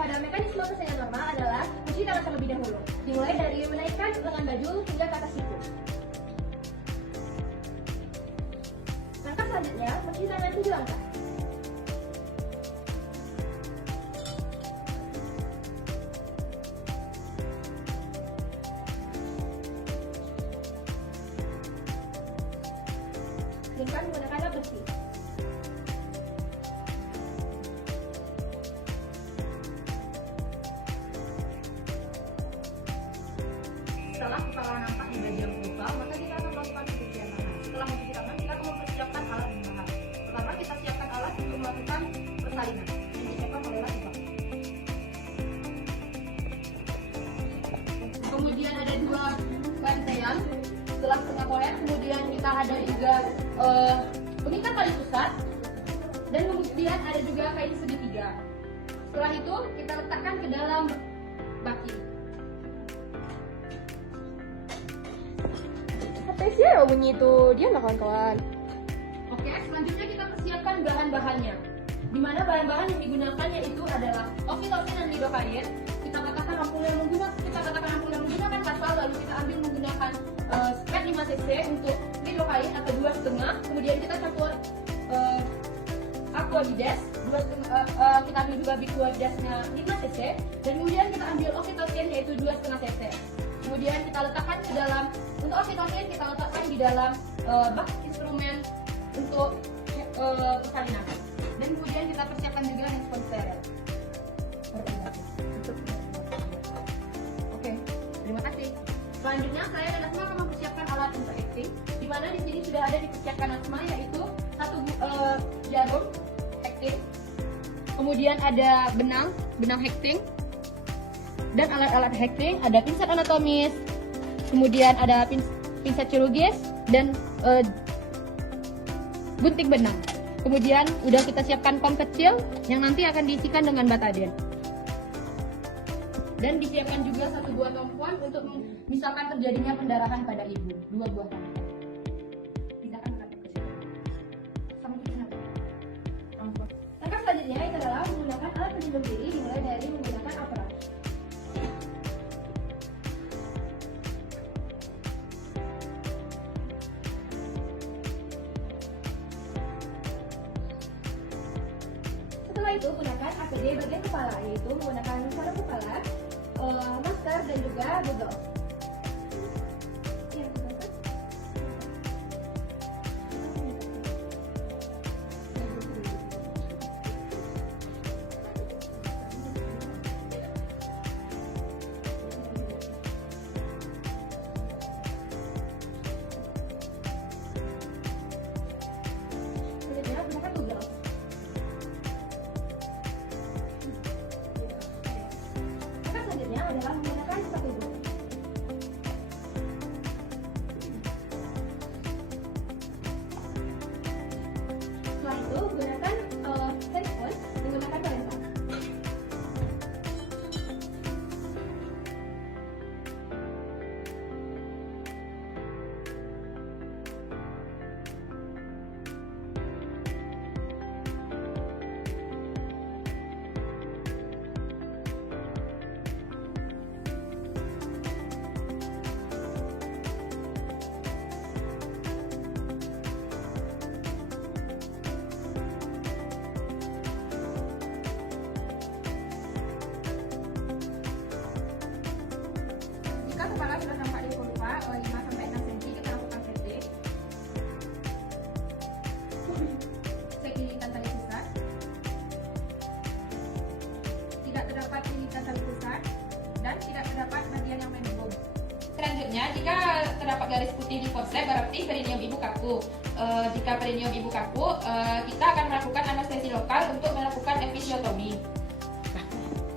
pada mekanisme persalinan normal adalah mencuci tangan terlebih dahulu, dimulai dari menaikkan lengan baju hingga ke atas siku. Langkah selanjutnya, mencuci tangan 7 langkah. Keringkan menggunakan lap bersih. Setelah kepala nampak di bagian muka, maka kita akan melakukan pencucian tangan. Setelah mencuci tangan, kita akan mempersiapkan alat yang bahan. Pertama, kita siapkan alat untuk melakukan persalinan. Yang disiapkan adalah pipa. Kemudian ada 2 bantayan. Setelah setengah poler, kemudian kita ada juga pengikat tali pusat, dan kemudian ada juga kain segitiga. Setelah itu kita letakkan ke dalam baki. Spesial bunyi itu dia nggak kawan-kawan. Oke, selanjutnya kita persiapkan bahan-bahannya. Di mana bahan-bahan yang digunakan yaitu adalah oksitosin dan lidocaine. Kita katakan ampul yang menggunakan kasal, lalu kita ambil menggunakan spray 5 cc untuk lidocaine atau 2,5. Kemudian kita campur aquabides, kita ambil juga bicubidesnya 5 cc, dan kemudian kita ambil oksitosin yaitu 2,5 cc. Kemudian kita letakkan ke dalam, untuk oksitosin kita letakkan di dalam bak instrumen untuk persalinan. Dan kemudian kita persiapkan juga handphone steril. Oke, terima kasih. Selanjutnya saya dan Asma akan mempersiapkan alat untuk acting, di mana di sini sudah ada dipersiapkan Asma yaitu 1 jarum acting, kemudian ada benang acting, dan alat-alat acting ada pinset anatomis, kemudian ada pinset kirurgis, dan gunting benang. Kemudian udah kita siapkan pom kecil yang nanti akan diisikan dengan bataden. Dan disiapkan juga 1 buah tampon untuk misalkan terjadinya pendarahan pada ibu. 2 buah tampon. Silakan mengatakan ke situ. Sama kita. Langkah selanjutnya itu adalah menggunakan alat pelindung diri, dimulai dari menggunakan apron. Setelah itu gunakan APD bagian kepala, yaitu menggunakan sarung kepala, masker, dan juga google. Selanjutnya gunakan google. Selanjutnya adalah menggunakan sepatu boot. Setelah itu gunakan handphone menggunakan talenta. Jika kepala sudah tampak di kurva 5-6 cm, kita lakukan CT. Cek lilitan tali pusat. Tidak terdapat lilitan tali pusat dan tidak terdapat bagian yang membom. Selanjutnya, jika terdapat garis putih di forceps, berarti perineum ibu kaku. Jika perineum ibu kaku, kita akan melakukan anestesi lokal untuk melakukan episiotomi.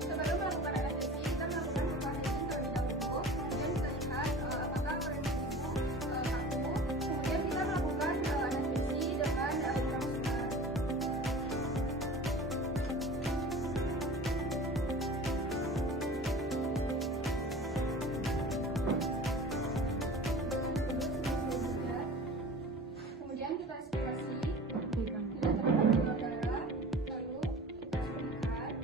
Sebelum melakukan anestesi, kita melakukan pembahasan terlebih dahulu. Kemudian kita lihat apakah perineum ibu kaku. Kemudian kita melakukan anestesi dengan intramuskular. Kemudian kita aspirasi, kita darah, lalu kita suntikan.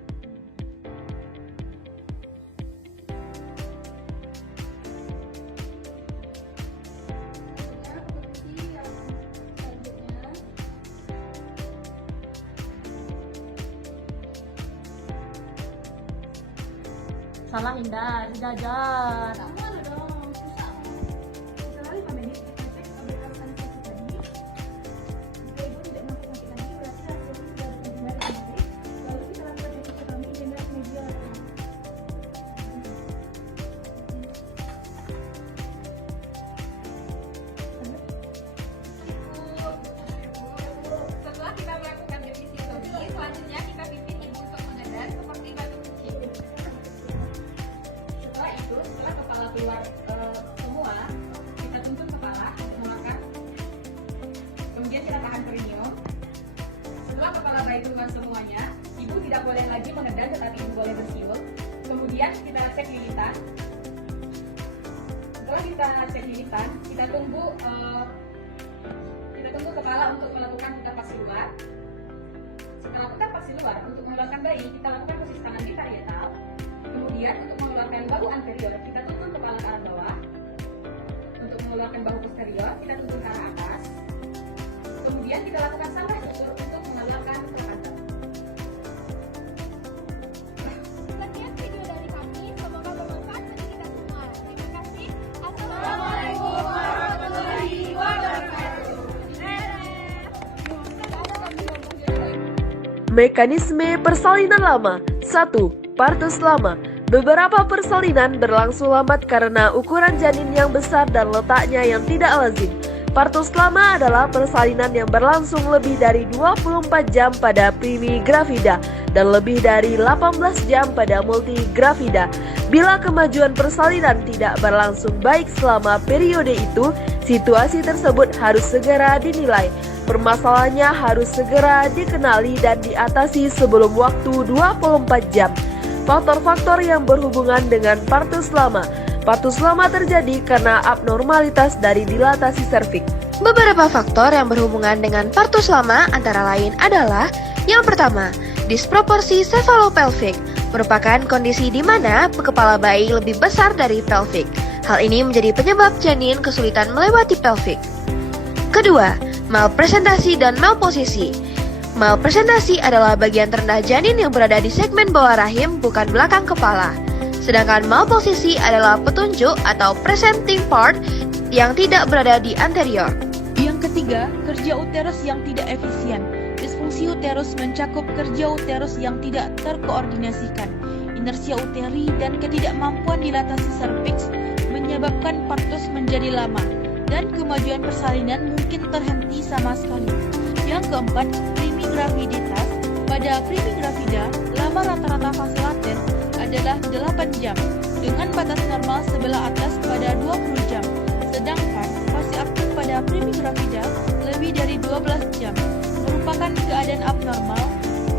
salah Indah, dijajar. Kamu dong, susah. Setelah 5 menit kita cek aplikasi anestesi tadi. Jika ibu tidak mampu sakit lagi, berarti hasilnya sudah diterima dengan baik. Lalu kita lakukan episiotomi dengan media lateral. Setelah kita melakukan episiotomi, selanjutnya kita pimpin ibu untuk mengendar seperti batu kucing. Setelah itu, setelah kepala keluar semua, kita tuntun kepala untuk memakan. Kemudian kita tahan perineum. Setelah kepala bayi keluar semuanya, ibu tidak boleh lagi mengendar, tetapi ibu boleh bersiul. Kemudian kita cek lilitan. Setelah kita cek lilitan, kita tunggu kepala untuk melakukan putar paksi luar. Setelah putar paksi luar, untuk mengeluarkan bayi, kita lakukan posisi tangan di parietal. Kemudian untuk mengeluarkan bahu anterior, kita tuntun kepala ke arah bawah. Untuk mengeluarkan bahu posterior, kita tuntun ke arah atas. Kemudian kita lakukan sampai susur untuk mengeluarkan placenta. Sekian video dari kami, semoga bermanfaat bagi kita semua. Terima kasih. Assalamualaikum warahmatullahi wabarakatuh. Mekanisme persalinan lama. 1. Partus lama. Beberapa persalinan berlangsung lambat karena ukuran janin yang besar dan letaknya yang tidak lazim. Partus lama adalah persalinan yang berlangsung lebih dari 24 jam pada primigravida dan lebih dari 18 jam pada multigravida. Bila kemajuan persalinan tidak berlangsung baik selama periode itu, situasi tersebut harus segera dinilai. Permasalahannya harus segera dikenali dan diatasi sebelum waktu 24 jam. Faktor-faktor yang berhubungan dengan partus lama. Partus lama terjadi karena abnormalitas dari dilatasi serviks. Beberapa faktor yang berhubungan dengan partus lama antara lain adalah: yang pertama, disproporsi cephalopelvic, merupakan kondisi di mana kepala bayi lebih besar dari pelvic. Hal ini menjadi penyebab janin kesulitan melewati pelvic. Kedua, malpresentasi dan malposisi. Malpresentasi adalah bagian terendah janin yang berada di segmen bawah rahim, bukan belakang kepala. Sedangkan malposisi adalah petunjuk atau presenting part yang tidak berada di anterior. Yang ketiga, kerja uterus yang tidak efisien. Disfungsi uterus mencakup kerja uterus yang tidak terkoordinasikan. Inersia uteri dan ketidakmampuan dilatasi serviks menyebabkan partus menjadi lama, dan kemajuan persalinan mungkin terhenti sama sekali. Yang keempat, primigraviditas. Pada primigravida, lama rata-rata fase laten adalah 8 jam, dengan batas normal sebelah atas pada 20 jam. Sedangkan fase aktif pada primigravida lebih dari 12 jam, merupakan keadaan abnormal.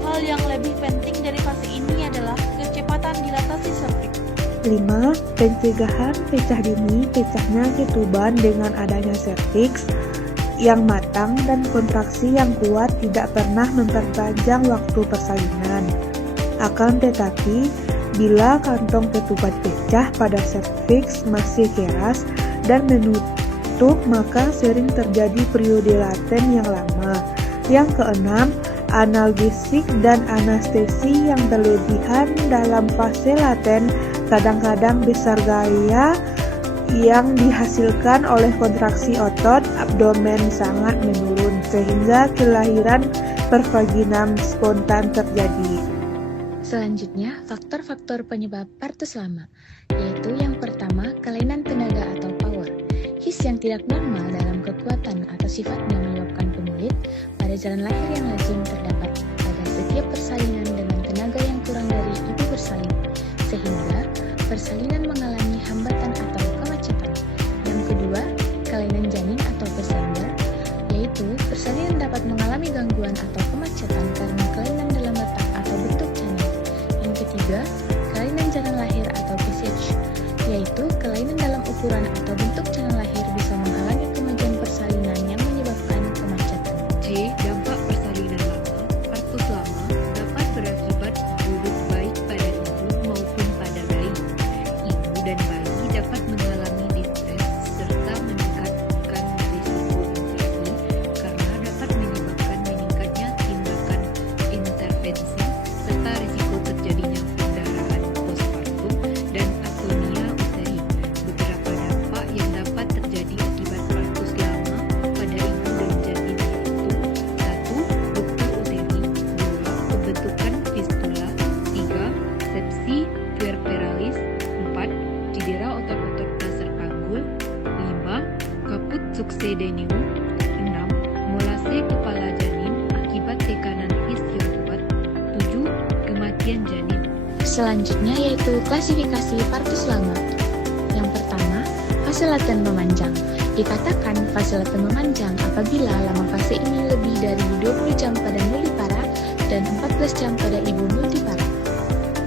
Hal yang lebih penting dari fase ini adalah kecepatan dilatasi serviks. 5. Pencegahan pecah dini. Pecahnya ketuban dengan adanya serviks yang matang dan kontraksi yang kuat tidak pernah memperpanjang waktu persalinan. Akan tetapi, bila kantong ketuban pecah pada serviks masih keras dan menutup, maka sering terjadi periode laten yang lama. Yang keenam, analgesik dan anestesi yang berlebihan dalam fase laten kadang-kadang besar gaya yang dihasilkan oleh kontraksi otot abdomen sangat menurun sehingga kelahiran pervaginam spontan terjadi. Selanjutnya, faktor-faktor penyebab partus lama, yaitu yang pertama, kelainan tenaga atau power. His yang tidak normal dalam kekuatan atau sifatnya menyebabkan penyulit pada jalan lahir yang lazim terdapat pada setiap persalinan dengan tenaga yang kurang dari ibu bersalin, sehingga persalinan mengalami hambatan atau kemacetan. Yang kedua, kelainan janin atau persalinan, yaitu persalinan dapat mengalami gangguan atau kemacetan karena kelainan dalam letak atau bentuk janin. Yang ketiga, kelainan jalan lahir atau passage, yaitu kelainan dalam ukuran atau bentuk jalan lahir bisa menghalangi kemajuan persalinan yang menyebabkan kemacetan. J. Dampak persalinan lama. Partus lama dapat berakibat buruk baik pada ibu maupun pada bayi. Ibu dan bayi dapat mengalami distres serta meningkatkan risiko infeksi karena dapat menyebabkan meningkatnya tindakan toksidenium. 6. Molase kepala janin akibat tekanan his yang kuat. 7. Kematian janin. Selanjutnya yaitu klasifikasi partus lama. Yang pertama, fase laten memanjang. Dikatakan fase laten memanjang apabila lama fase ini lebih dari 20 jam pada nulipara dan 14 jam pada ibu multipara.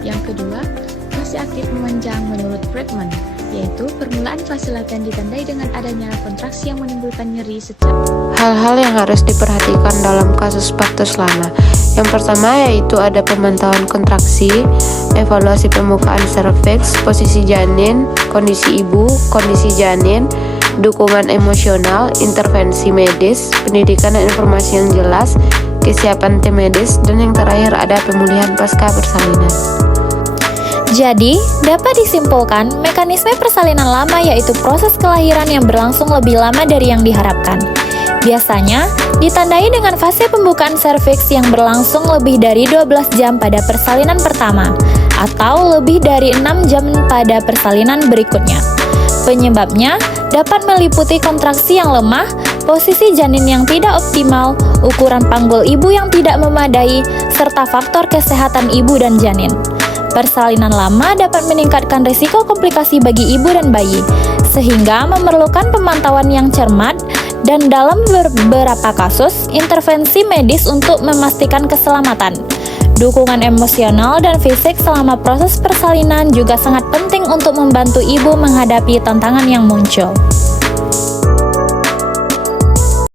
Yang kedua, fase aktif memanjang menurut Bregman, yaitu permulaan fase laten ditandai dengan adanya kontraksi yang menimbulkan nyeri setiap. Hal-hal yang harus diperhatikan dalam kasus partus lama. Yang pertama yaitu ada pemantauan kontraksi, evaluasi pembukaan serviks, posisi janin, kondisi ibu, kondisi janin, dukungan emosional, intervensi medis, pendidikan dan informasi yang jelas, kesiapan tim medis, dan yang terakhir ada pemulihan pasca persalinan. Jadi, dapat disimpulkan mekanisme persalinan lama yaitu proses kelahiran yang berlangsung lebih lama dari yang diharapkan. Biasanya, ditandai dengan fase pembukaan serviks yang berlangsung lebih dari 12 jam pada persalinan pertama, atau lebih dari 6 jam pada persalinan berikutnya. Penyebabnya dapat meliputi kontraksi yang lemah, posisi janin yang tidak optimal, ukuran panggul ibu yang tidak memadai, serta faktor kesehatan ibu dan janin. Persalinan lama dapat meningkatkan risiko komplikasi bagi ibu dan bayi, sehingga memerlukan pemantauan yang cermat dan dalam beberapa kasus, intervensi medis untuk memastikan keselamatan. Dukungan emosional dan fisik selama proses persalinan juga sangat penting untuk membantu ibu menghadapi tantangan yang muncul.